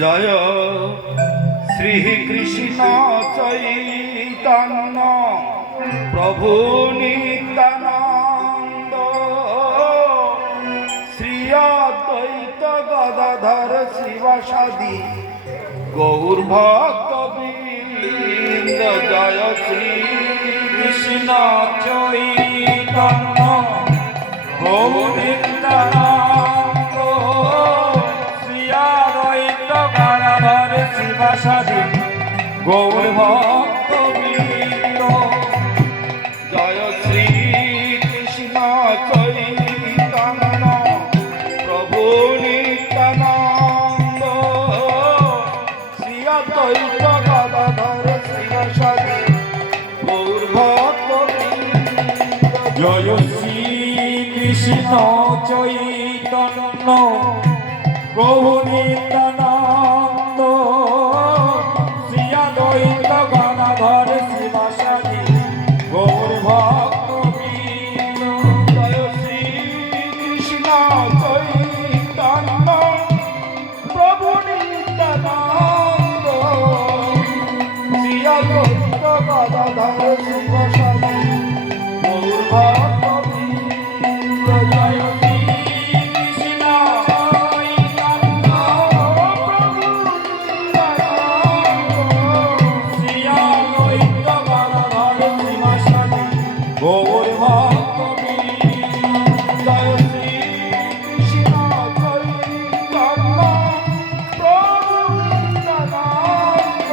জয় শ্রীকৃষ্ণ চৈতন্য প্রভু নিত্যানন্দ শ্রী অদ্বৈত গদাধর শিবাসাদি গৌর ভক্ত বৃন্দ। জয় শ্রীকৃষ্ণ চৈতন্য প্রভু নিত্যানন্দ শিবাসাদি গৌর ভক্ত বৃন্দ। জয় শ্রীকৃষ্ণ চৈতন্য প্রভু নিত্যানন্দ শ্রী অদ্বৈত গদাধর শিবাসাদি গৌর ভক্ত বৃন্দ। জয় শ্রীকৃষ্ণ চৈতন্য প্রভু নিত্যানন্দ শ্রী অদ্বৈত গদাধর শিবাসাদি গৌর ভক্ত বৃন্দ। জয় শ্রীকৃষ্ণ চৈতন্য প্রভু নিত্যানন্দ শ্রী অদ্বৈত গদাধর শিবাসাদি গৌর ভক্ত বৃন্দ। জয় গৌর ভক্ত বৃন্দ। জয় শ্রীকৃষ্ণ চৈতন্য প্রভু নিত্যানন্দ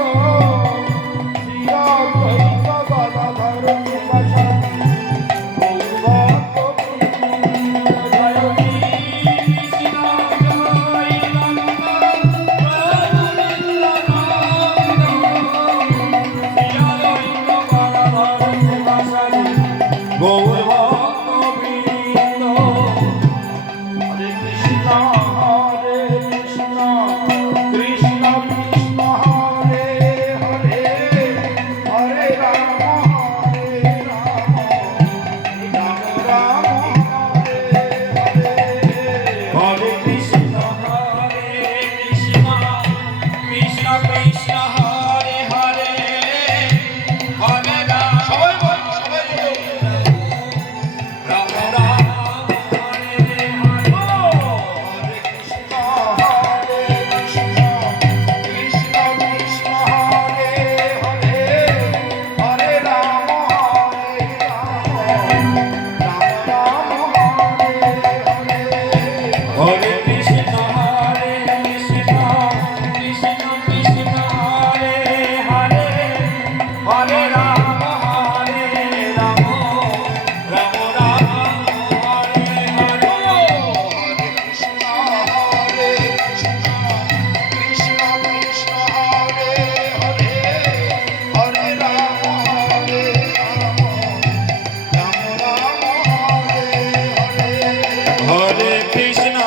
শ্রী অদ্বৈত গদাধর শিবাসাদি গৌর ভক্ত বৃন্দ। জয় শ্রীকৃষ্ণ চৈতন্য প্রভু নিত্যানন্দ শ্রী অদ্বৈত গদাধর শিবাসাদি গৌর ভক্ত বৃন্দ। হরে কৃষ্ণ কৃষ্ণ কৃষ্ণ হরে হরে হরে রাম রাম রাম হরে হরে। হরে কৃষ্ণ কৃষ্ণ কৃষ্ণ কৃষ্ণ হরে হরে হরে রাম। সবাই বল, সবাই বল। রাম রাম হরে হরে। হরে কৃষ্ণ কৃষ্ণ কৃষ্ণ কৃষ্ণ হরে হরে হরে রাম রাম রাম হরে হরে। হরে কৃষ্ণ কৃষ্ণ কৃষ্ণ কৃষ্ণ হরে হরে হরে রাম রাম রাম হরে হরে। হরে কৃষ্ণ কৃষ্ণ কৃষ্ণ হরে হরে হরে রাম রাম রাম হরে হরে। হরে কৃষ্ণ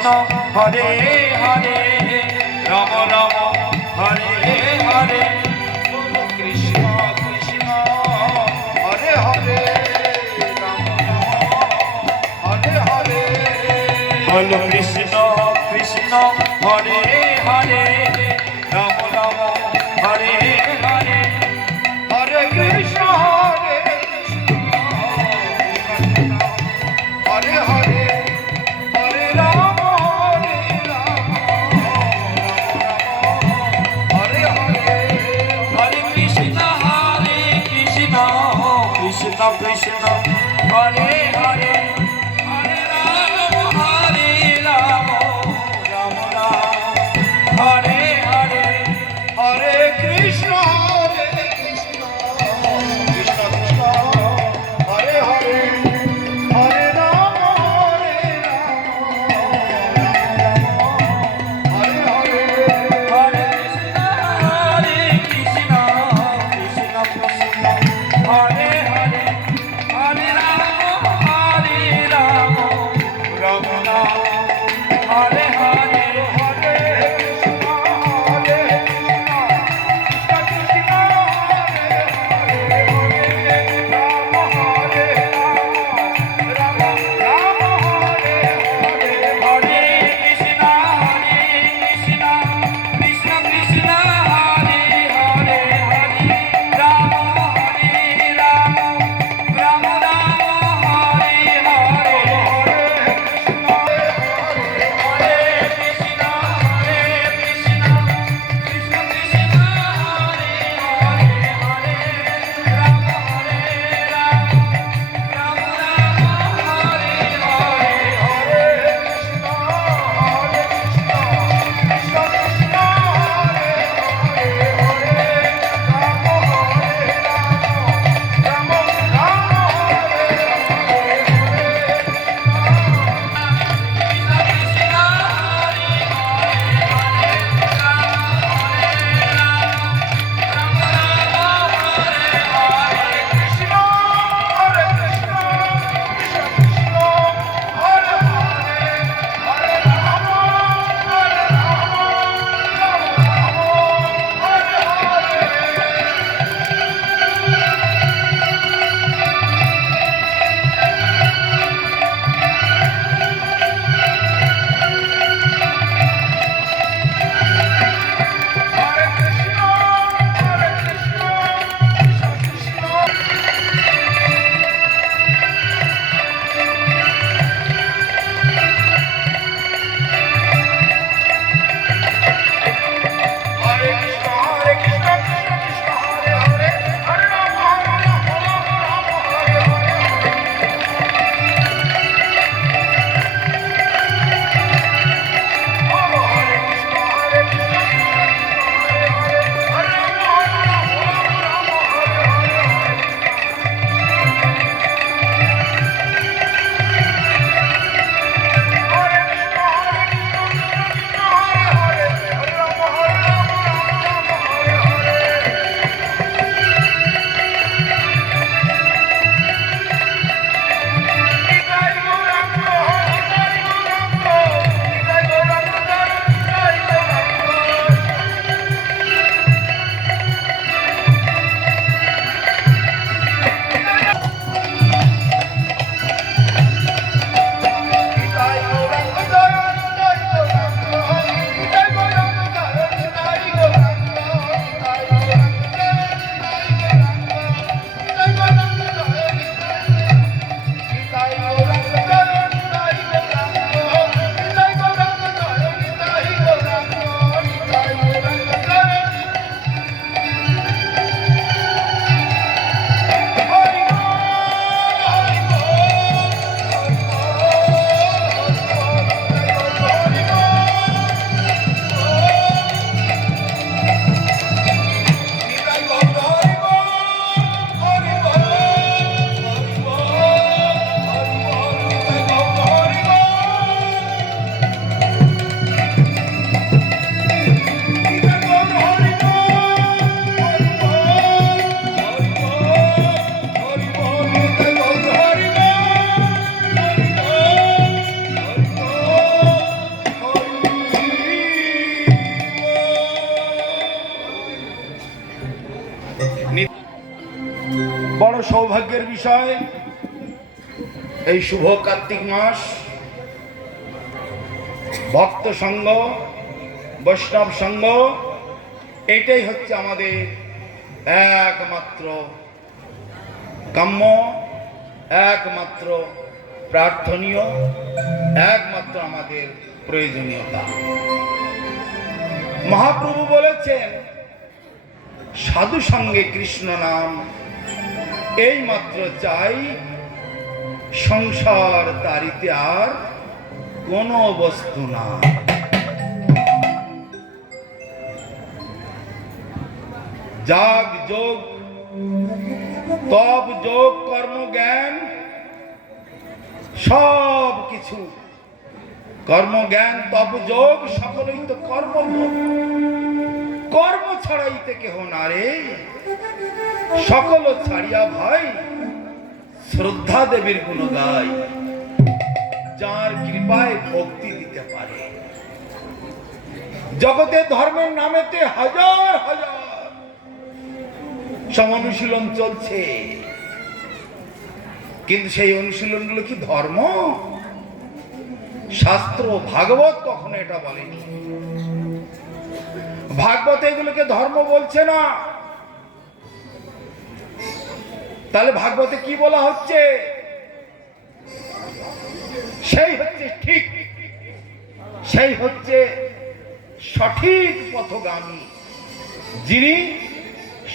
কৃষ্ণ হরে হরে রাম রাম হরে হরে কৃষ্ণ কৃষ্ণ হরে হরে রাম রাম হরে হরে বলো কৃষ্ণ কৃষ্ণ হরে হরে রাম রাম হরে হরে হরে কৃষ্ণ হরে হরে হরে হরে রাম হরে হরে হরে কৃষ্ণ কৃষ্ণ কৃষ্ণ হরে হরে হরে রাম রাম রাম হরে হরে হরে কৃষ্ণ কৃষ্ণ কৃষ্ণ হরে হরে হরে রাম হরে হরে হরে কৃষ্ণ কৃষ্ণ কৃষ্ণ হরে হরে হরে সৌভাগ্যের বিষয়, এই শুভ কার্তিক মাস ভক্ত সঙ্গ, বৈষ্ণব সঙ্গ, এটাই হচ্ছে আমাদের একমাত্র কাম্য, একমাত্র প্রার্থনীয়, একমাত্র আমাদের প্রয়োজনীয়তা। মহাপ্রভু বলেছেন সাধু সঙ্গে কৃষ্ণ নাম, এই মাত্র চাই, সংসার তারিতে আর কোনো বস্তু না। যাগ যোগ, তপ যোগ, কর্ম জ্ঞান, সব কিছু কর্ম জ্ঞান তপ যোগ সকলেই তো কর্মযোগ। কর্ম ছাড়াইতে কেহ না রে, সকল ছাড়িয়া ভাই শ্রদ্ধা দেবীর গুণ গাই, যার কৃপায় ভক্তি দিতে পারে। জগতে ধর্মের নামেতে হাজার হাজার অনুশীলন চলছে, কিন্তু সেই অনুশীলনগুলো কি ধর্ম? শাস্ত্র ভাগবত কখনো এটা বলেনি। ভাগবত এগুলোকে ধর্ম বলছে না। তাহলে ভাগবতে কি বলা হচ্ছে? সেই হচ্ছে ঠিক, সেই হচ্ছে সঠিক পথগামী, যিনি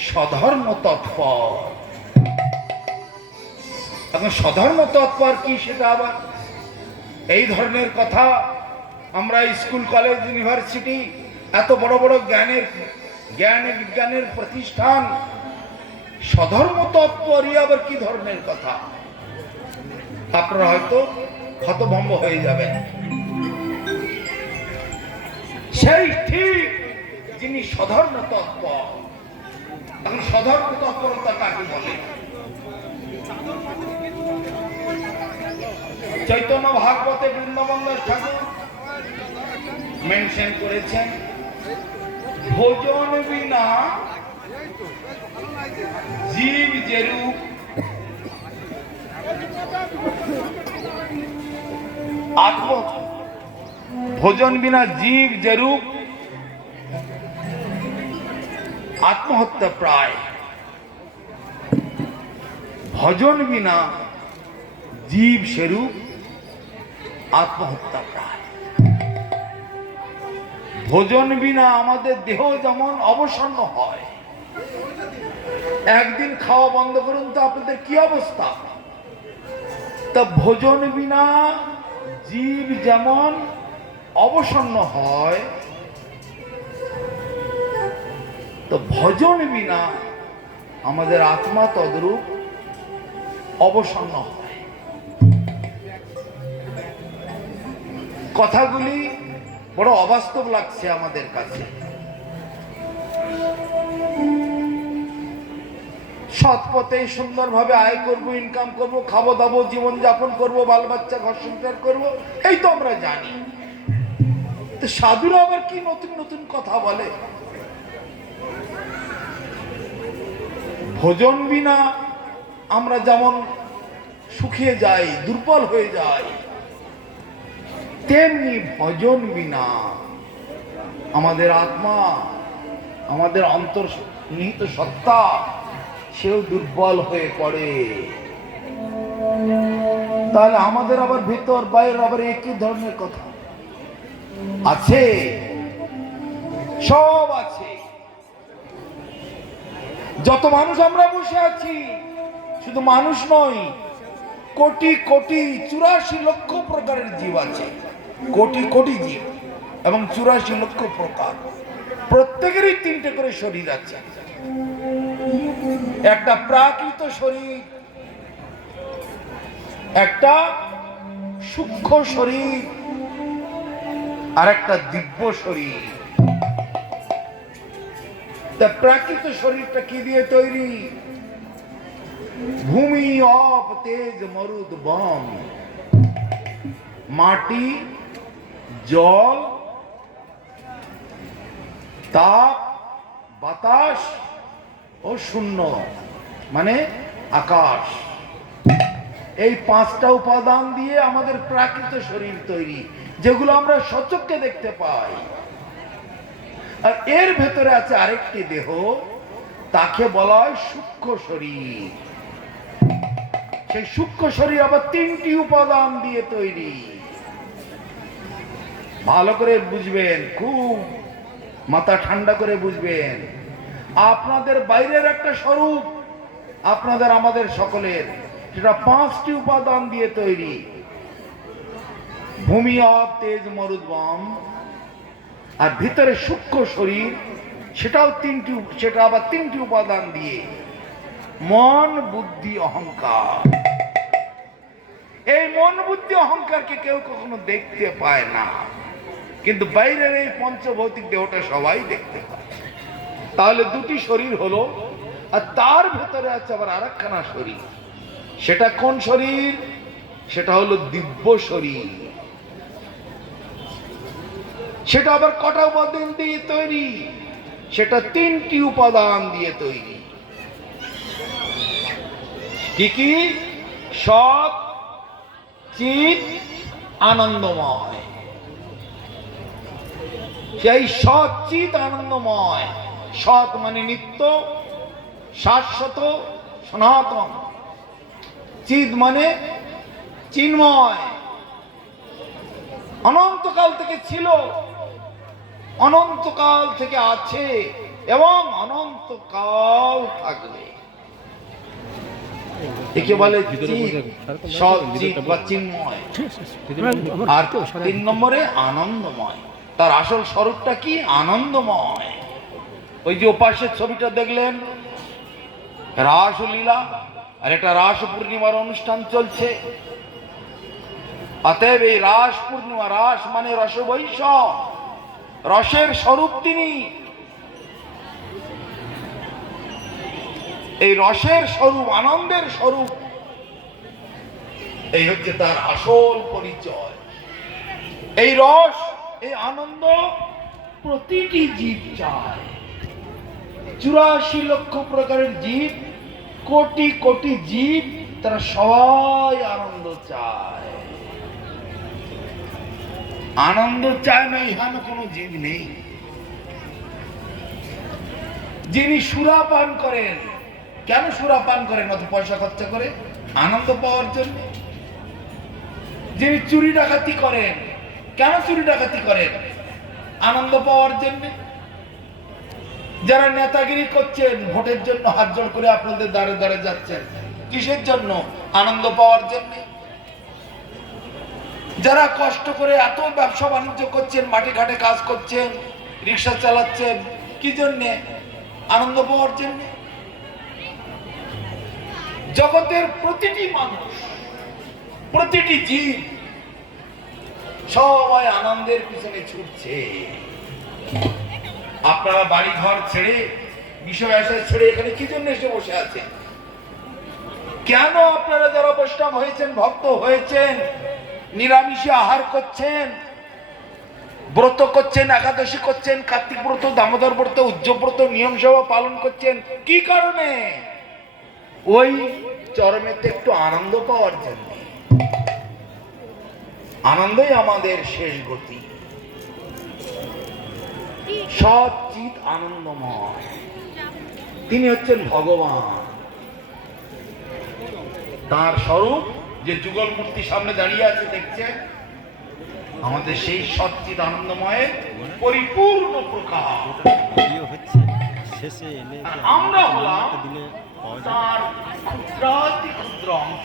স্বধর্ম তৎপর। এখন স্বধর্ম তৎপর কি সেটা আবার এই ধরনের কথা আমরা স্কুল কলেজ ইউনিভার্সিটি এত বড় বড় জ্ঞান বিজ্ঞানের প্রতিষ্ঠান, স্বধর্ম তৎপরই আবার কি ধরনের কথা? আপনারা হয়তো হতভম্ব হয়ে যাবেন। সেই ঠিক যিনি স্বধর্ম তৎপর। এখন স্বধর্ম তৎপরতা কাকে বলে? চৈতন্য ভাগবতে বৃন্দাবন ঠাকুর মেনশন করেছেন, ভোজন বিনা জীব যেরূপ ভোজন বিনা জীব যেরূপ আত্মহত্যা প্রায়, ভজন বিনা জীব সেরূপ আত্মহত্যা প্রায়। ভোজন বিনা আমাদের দেহ যেমন অবসন্ন হয়, একদিন খাওয়া বন্ধ করুন তো আপনাদের কি অবস্থা? তা ভোজন বিনা জীব যেমন অবসন্ন হয়, তো ভজন বিনা আমাদের আত্মা তদ্রূপ অবসন্ন হয়। কথাগুলি বড় অবাস্তব লাগছে আমাদের কাছে। সৎ পথে সুন্দরভাবে আয় করব, ইনকাম করব, খাবো দাবো, জীবন যাপন করবো, বাল বাচ্চা ঘর সংসার করবো, এই তো আমরা জানি। তো সাধুরা আবার কি নতুন নতুন কথা বলে? ভোজন বিনা আমরা যেমন শুকিয়ে যাই, দুর্বল হয়ে যাই, তেমনি ভজন বিনা আমাদের আত্মা, আমাদের অন্তর্নিহিত সত্তা, সেও দুর্বল হয়ে পড়ে। তাহলে আমাদের আবার ভিতর বাইরে আবার একই ধরনের কথা আছে, সব আছে। যত মানুষ আমরা বসে আছি, শুধু মানুষ নয়, কোটি কোটি 84 লক্ষ প্রকারের জীব আছে, কোটি কোটি জীব এবং 84 লক্ষ প্রকার। প্রত্যেকেরই 3টে করে শরীর আছে। একটা প্রাকৃত শরীর, একটা সূক্ষ্ম শরীর, আর একটা দিব্য শরীর। তা প্রাকৃত শরীরটা কি দিয়ে তৈরি? ভূমি, অপ, তেজ, মরুদ, বম, মাটি, জল, তাপ, বাতাস ও শূন্য, মানে আকাশ। এই পাঁচটা উপাদান দিয়ে আমাদের প্রাকৃত শরীর তৈরি, যেগুলো আমরা সচক্ষে দেখতে পাই। আর এর ভেতরে আছে আরেকটি দেহ, তাকে বলা হয় সূক্ষ্ম শরীর। সেই সূক্ষ্ম শরীর আবার তিনটি উপাদান দিয়ে তৈরি। ভালো করে বুঝবেন, খুব মাথা ঠান্ডা করে বুঝবেন। আপনাদের বাইরের একটা স্বরূপ, আপনাদের আমাদের সকলের, সেটা পাঁচটি উপাদান দিয়ে তৈরি। ভূমি, আপ, তেজ, মরুদ্গম। আর ভিতরে সূক্ষ্ম শরীর, সেটা আবার তিনটি উপাদান দিয়ে, মন, বুদ্ধি, অহংকার। এই মন, বুদ্ধি, অহংকারকে কেউ কখনো দেখতে পায় না, কিন্তু বাইরের এই পঞ্চভৌতিক দেহটা সবাই দেখতে পায়। তাহলে দুটি শরীর হলো, আর তার ভেতরে আছে আবার আরেকখানা শরীর। সেটা কোন শরীর? সেটা হলো দিব্য শরীর। সেটা আবার কটা উপাদান দিয়ে তৈরি? সেটা তিনটি উপাদান দিয়ে তৈরি। কি কি? সৎ, চিৎ, আনন্দময়। সেই সৎ, চিৎ, আনন্দময়। সৎ মানে নিত্য, শাশ্বত, সনাতন। চিৎ মানে চিন্ময়, অনন্তকাল থেকে ছিল, অনন্তকাল থেকে আছে এবং অনন্তকাল থাকবে। একে বলে সৎ, চিৎ বা চিন্ময়। আর 3 নম্বরে আনন্দময়। তার আসল স্বরূপটা কি? আনন্দময়। ওই যে ওপাশের ছবিটা দেখলেন, রাসলীলা, আর এটা রাস পূর্ণিমার অনুষ্ঠান চলছে। অতএব এই রাস পূর্ণিমা, রাস মানে রসবৈষ, রসের স্বরূপ তিনি। এই রসের স্বরূপ, আনন্দের স্বরূপ, এই হচ্ছে তার আসল পরিচয়। এই রস, এই আনন্দ প্রতিটি জীব চায়। 84 লক্ষ প্রকারের জীব, কোটি কোটি জীব, তারা সবাই আনন্দ চায়। আনন্দ চায় না এখানে কোনো জীব নেই। যিনি সুরা পান করেন, কেন সুরা পান করেন? অত পয়সা খরচা করে আনন্দ পাওয়ার জন্য। যিনি চুরি ডাকাতি করেন, কেন চুরি ডাকাতি করেন? আনন্দ পাওয়ার জন্য। যারা নেতাগিরি করছেন, ভোটের জন্য হাত জোড় করে আপনাদের দ্বারে দ্বারে যাচ্ছেন, কিসের জন্য? আনন্দ পাওয়ার জন্য। যারা কষ্ট করে এত ব্যবসা বাণিজ্য করছেন, মাটি ঘাটে কাজ করছেন, রিক্সা চালাচ্ছেন, কি জন্যে? আনন্দ পাওয়ার জন্য। জগতের প্রতিটি মানুষ, প্রতিটি জীব সবাই আনন্দের পিছনে ছুটছে। আপনারা বাড়ি ঘর ছেড়ে, বিষয় আশা ছেড়ে এখানে কি জন্য এসে বসে আছেন? কেন আপনারা যারা বৈষ্ণব হয়েছেন, ভক্ত হয়েছেন, নিরামিষে আহার করছেন, ব্রত করছেন, একাদশী করছেন, কার্তিক ব্রত, দামোদর ব্রত, উজ্জ্ব ব্রত, নিয়ম সভা পালন করছেন, কি কারণে? ওই চরমেতে একটু আনন্দ পাওয়ার জন্য। আনন্দই আমাদের শেষ গতি। সৎ, চিৎ, আনন্দময়, তিনি হচ্ছেন ভগবান। তার স্বরূপ যে যুগল মূর্তি সামনে দাঁড়িয়ে আছে দেখছেন, আমাদের সেই সৎ, চিৎ, আনন্দময়ের পরিপূর্ণ প্রকাশ। আমরা হলাম তার ক্ষুদ্রাতি ক্ষুদ্র অংশ।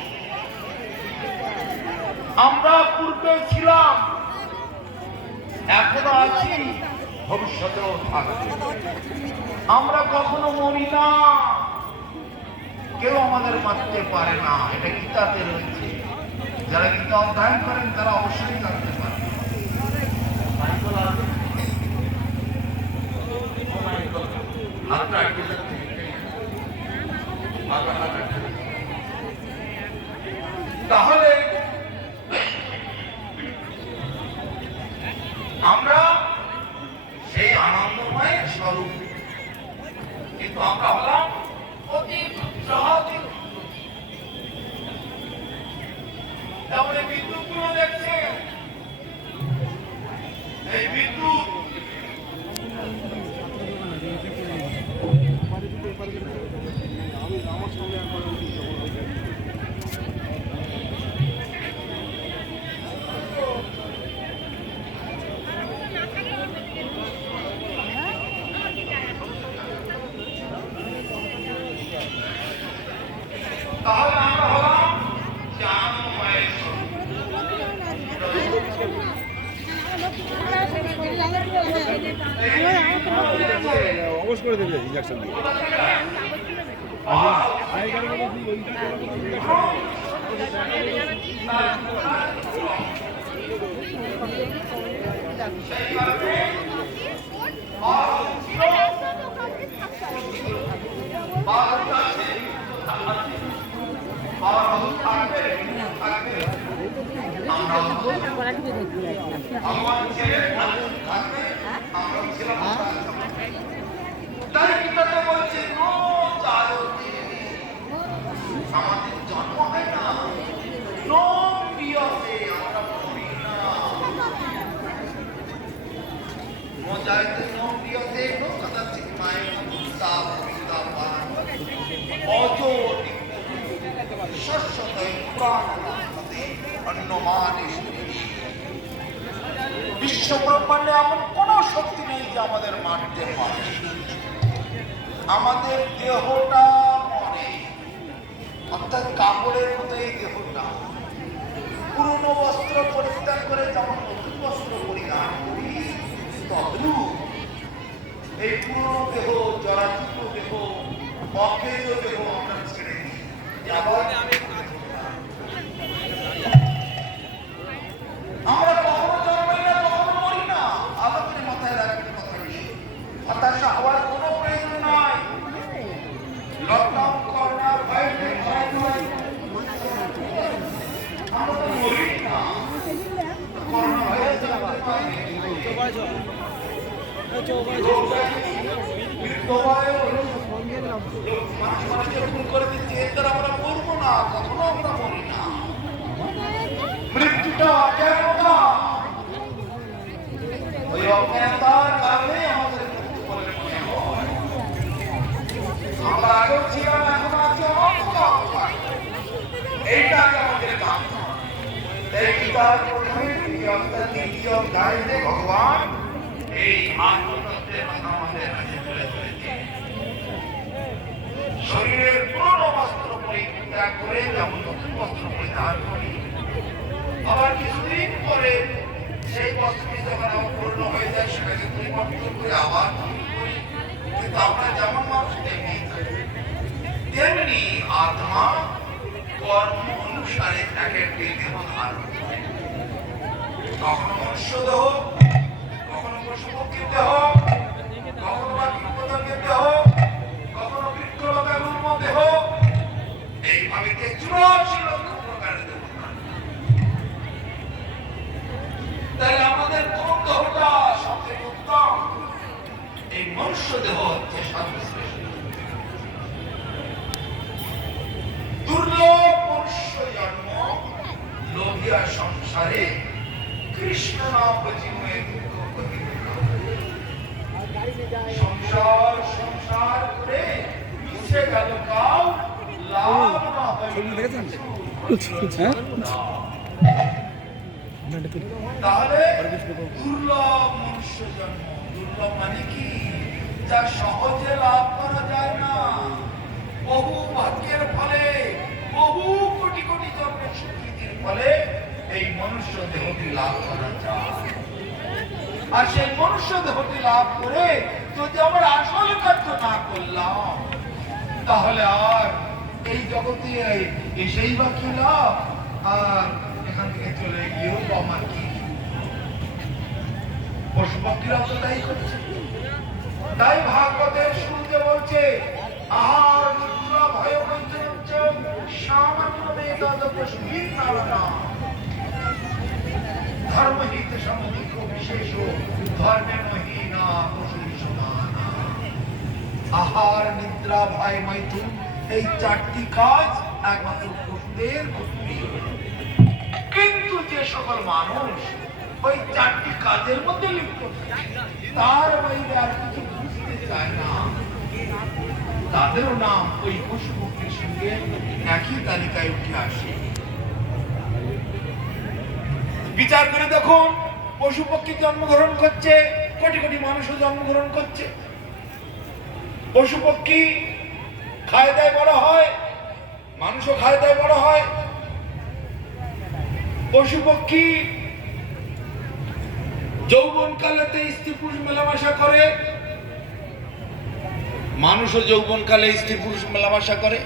আমরা পূর্বে ছিলাম, এখনো আছি, ভবিষ্যতেও থাকবে। আমরা কখনো মরি না, কেউ আমাদের মারতে পারে না, এটা গীতাতে রয়েছে। যারা গীতা অধ্যয়ন করেন তারা অবশ্যই জানতে পারেন। তাহলে আমরা সেই আনন্দময়ের স্বরূপ, কিন্তু আমরা হলাম অতি ক্ষুদ্রাতি ক্ষুদ্র। যেমন এই বিদ্যুৎ গুলো দেখছেন, এই বিদ্যুৎ তাহলে আমরা হলাম জানময় অবশ করে দেবে ইঞ্জেকশন দিয়ে আমাদের জন্ম হয় না, আমরা পড়ি না। মজাইতে নমরিয়তে কদাচিৎ মায়ের মুক্তা ভবিতা পান অজোটি শস্যতয় পুরাণে অন্নমানে বিশ্ব ব্রহ্মাণ্ডে এমন কোন শক্তি নেই যে আমাদের মারতে পারে। আমাদের দেহটা মরে, অর্থাৎ কাপড়ের মতো এই দেহটা পুরনো বস্ত্র পরিত্যাগ করে যেমন নতুন বস্ত্র পরিধান করি, তদ্রূপ এই পুরনো দেহ, জরাজীর্ণ দেহ, অকেজ দেহ আমরা ছেড়ে দিই। আমরা কখনো জন্মাই না, কখনো মরি না। আমাদের মাথায় রাখবেন কথাটি, হতাশা হওয়ার কোনো প্রয়োজন নাই। লকডাউন করোনা ভাইরাসে ভয় নয়, আমরা তো মরি না। করোনা ভাইরাস মানুষকে ভুল করে দিচ্ছি, এর দ্বারা আমরা মরবো না, কখনো আমরা মরি না। মৃত্যুটা অজ্ঞানতা, ওই অজ্ঞানতার কারণে আমাদের মৃত্যু বলে মনে হয়। আমরা আগেও ছিলাম, এখন আছি, এইটাকে আমাদের জানতে হবে। এই গীতার প্রথমে দ্বিতীয় অধ্যায়ে ভগবান এই আত্মতত্ত্বের কথা আমাদের কাছে তুলে ধরেছে। শরীরের পুরনো বস্ত্র পরিত্যাগ করে যেমন নতুন বস্ত্র পরিধান করি, আবার কিছুদিন পরে সেই বস্ত্রটি যখন অপূর্ণ হয়ে যায় সেটাকে পরিবর্তন করে আবার নতুন করি। কিন্তু আমরা যেমন মানুষ তেমনি থাকি, তেমনি আত্মা কর্ম অনুসারে এক একটি দেহ ধারণ করে। কখনো মনুষ্য দেহ, কখনো পশু পক্ষীর দেহ, কখনো বা কীটপতঙ্গের দেহ, কখনো বৃক্ষলতাগুল্ম দেহ, এইভাবে 84 লক্ষ প্রকারের দেহ। তাহলে আমাদের কোন দেহটা সবথেকে উত্তম? এই মনুষ্য দেহ হচ্ছে সর্বশ্রেষ্ঠ। দুর্লভ মনুষ্য জন্ম, লোভিয়া সংসারে কৃষ্ণ নাম জীবনে দুঃখ কহিতে সংসার সংসার করে মিশে গেল কাল, লাভ না হয়। তাহলে দুর্লভ মনুষ্য জন্ম, দুর্লভ মানে কি? যা সহজে লাভ করা যায় না, বহু ভাগ্যের ফলে, বহু কোটি কোটি জন্মের স্বীকৃতির ফলে এই মনুষ্য দেহটি লাভ করা যায়। আর সেই মনুষ্য দেহটি লাভ করে যদি আমার আসল কার্য না করলাম, তাহলে আর এই জগতে এসেই বা কি লাভ, আর এখান থেকে চলে গিয়েও আমার কি? পশু পক্ষীরাও তো তাই করছে। তাই ভাগবতের শুরুতে বলছে, আহার নিদ্রা ভয় বৈচর্য সামান্য বেদাত পশুহীন নারায়ণ ধর্মহিত সামধিক বিশেষ ধর্মে নহীনা পশু সমানা। আহার নিদ্রা ভয় মৈথুন, এই চারটি কাজ একমাত্র পশুদের করতে। কিন্তু যে সকল মানুষ ওই চারটি কাজের মধ্যে লিপ্ত তার বাইরে আর কিছু বুঝতে চায় না, তাদেরও নাম ওই পশু পক্ষীর সঙ্গে একই তালিকায় উঠে আসে। বিচার করে দেখুন, পশু পক্ষী জন্মগ্রহণ করছে, কোটি কোটি মানুষও জন্মগ্রহণ করছে। পশু পক্ষী খায় দায় বড় হয়, মানুষও খায় দায় বড় হয়। পশু পক্ষী যৌবনকালেতে স্ত্রী পুরুষ মেলামেশা করে, মানুষও যৌবনকালে স্ত্রী পুরুষ মেলামেশা করে।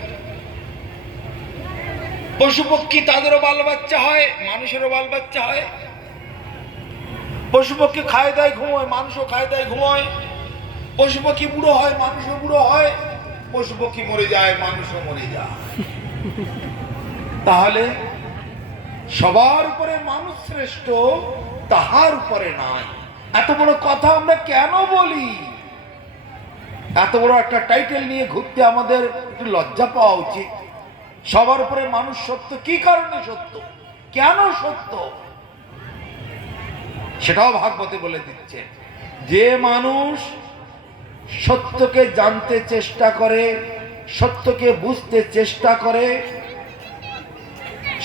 পশু পক্ষী তাদেরও বাল বাচ্চা হয়, মানুষেরও বাল বাচ্চা হয়। পশু পক্ষী খায় দায় ঘুমোয়, মানুষও খায় দায় ঘুমোয়। পশু পক্ষী বুড়ো হয়, মানুষও বুড়ো হয়। পশু পক্ষী মরে যায়, মানুষও মরে যায়। তাহলে সবার উপরে মানুষ শ্রেষ্ঠ, তাহার উপরে নাই। এত বড় কথা আমরা কেন বলি? এত বড় একটা টাইটেল নিয়ে ঘুরতে আমাদের একটু লজ্জা পাওয়া উচিত। সবার উপরে মানুষ সত্য, কি কারণে সত্য, কেন সত্য, সেটাও ভাগবতে বলে দিচ্ছে। যে মানুষ সত্যকে জানতে চেষ্টা করে, সত্যকে বুঝতে চেষ্টা করে,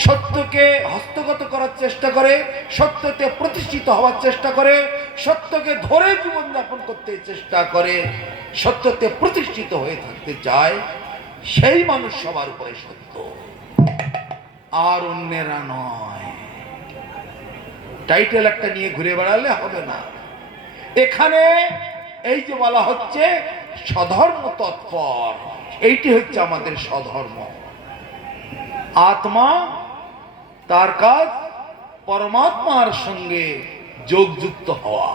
সত্যকে হস্তগত করার চেষ্টা করে, সত্যতে প্রতিষ্ঠিত হওয়ার চেষ্টা করে, সত্যকে ধরে জীবনযাপন করতে চেষ্টা করে, সত্যতে প্রতিষ্ঠিত হয়ে থাকতে চায়, সেই মানুষ সবার উপরে সত্য, আর অন্যেরা নয়। টাইটেল একটা নিয়ে ঘুরে বেড়ালে হবে না। এখানে এই যে বলা হচ্ছে স্বধর্ম তৎপর, এইটি হচ্ছে আমাদের স্বধর্ম। আত্মা, তার কাজ পরমাত্মার সঙ্গে যোগযুক্ত হওয়া।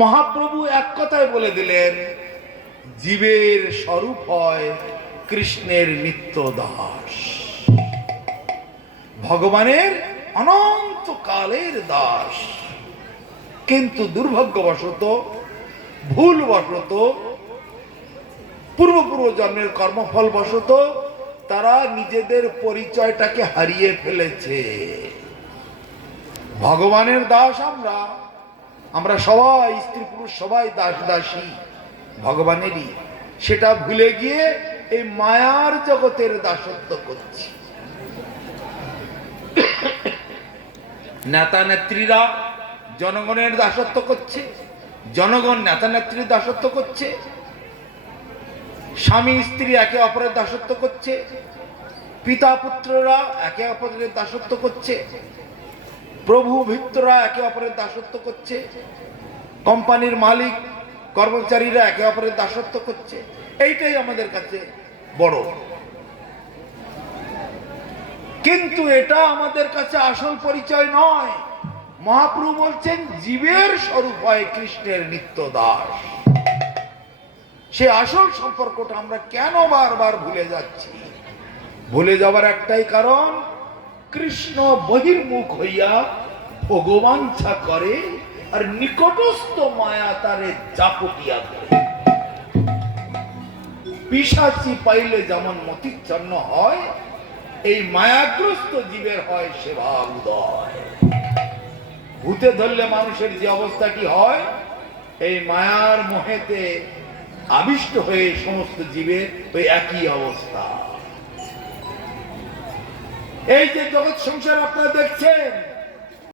মহাপ্রভু এক কথায় বলে দিলেন, জীবের স্বরূপ হয় কৃষ্ণের নিত্য দাস, ভগবানের অনন্ত কালের দাস। কিন্তু দুর্ভাগ্যবশত, ভুলবশত, পূর্ব জন্মের কর্মফল বশত তারা নিজেদের পরিচয়টাকে হারিয়ে ফেলেছে। ভগবানের দাস আমরা সবাই, স্ত্রী পুরুষ সবাই দাস দাসী ভগবানেরই, সেটা ভুলে গিয়ে এই মায়ার জগতের দাসত্ব করছি। নেতা নেত্রীরা জনগণের দাসত্ব করছে, জনগণ নেতা নেত্রীর দাসত্ব করছে, স্বামী স্ত্রী একে অপরের দাসত্ব করছে, পিতা পুত্ররা একে অপরের দাসত্ব করছে, প্রভু ভৃত্যরা একে অপরের দাসত্ব করছে, কোম্পানির মালিক কর্মচারীরা একে অপরের দাসত্ব করছে। এইটাই আমাদের কাছে বড়, কিন্তু এটা আমাদের কাছে আসল পরিচয় নয়। মহাপ্রভু বলছেন, জীবের স্বরূপ হয় কৃষ্ণের নিত্য দাস। সে আসল সম্পর্কটা আমরা কেন বারবার ভুলে যাচ্ছি? ভুলে যাবার একটাই কারণ, কৃষ্ণ বহির্মুখ হইয়া ভোগবাঞ্ছা করে, আর নিকটস্থ মায়া তারে জাপটিয়া করে। পিশাচি পাইলে যেমন মতিচ্ছন্ন হয়, এই মায়াগ্রস্ত জীবের হয় সেবা উদয়। ভূতে ধরলে মানুষের যে অবস্থাটি হয়, এই মায়ার মোহেতে আবিষ্ট হয়ে সমস্ত জীবের ওই একই অবস্থা। এই যে জগৎ সংসার আপনারা দেখছেন,